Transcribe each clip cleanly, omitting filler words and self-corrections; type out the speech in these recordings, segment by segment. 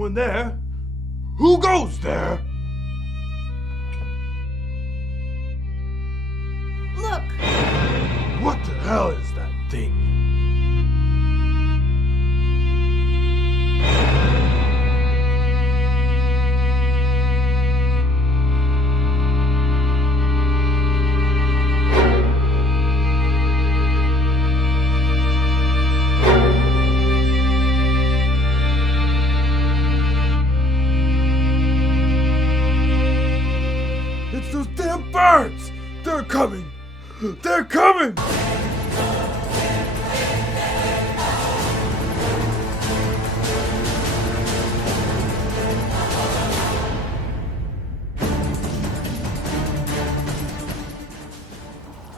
someone there. Who goes there? Look! What the hell is that thing? It's those damn birds! They're coming! They're coming!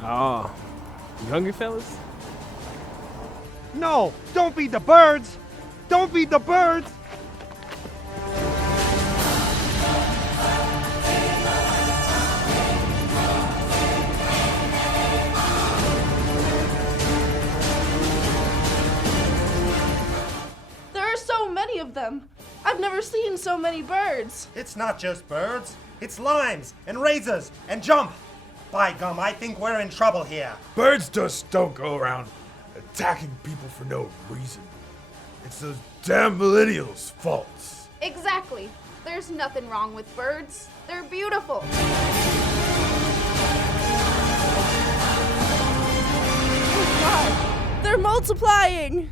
Oh, you hungry, fellas? No, don't feed the birds! Don't feed the birds! There are so many of them. I've never seen so many birds. It's not just birds. It's limes and razors and jump. By gum, I think we're in trouble here. Birds just don't go around attacking people for no reason. It's those damn millennials' faults. Exactly. There's nothing wrong with birds. They're beautiful. God, they're multiplying.